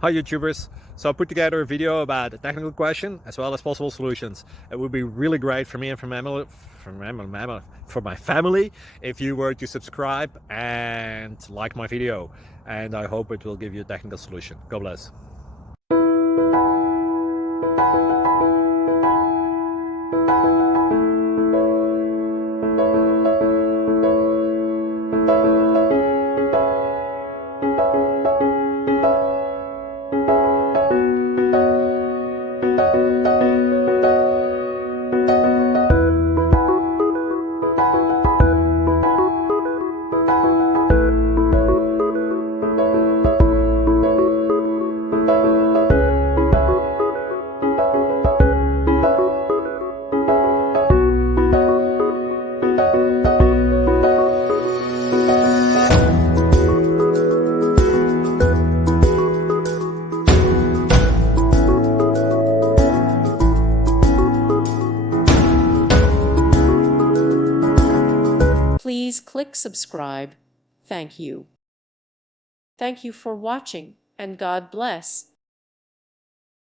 Hi YouTubers. So I put together a video about a technical question as well as possible solutions. It would be really great for me and for my family if you were to subscribe and like my video. And I hope it will give you a technical solution. God bless. Please click subscribe. Thank you. Thank you for watching, and God bless.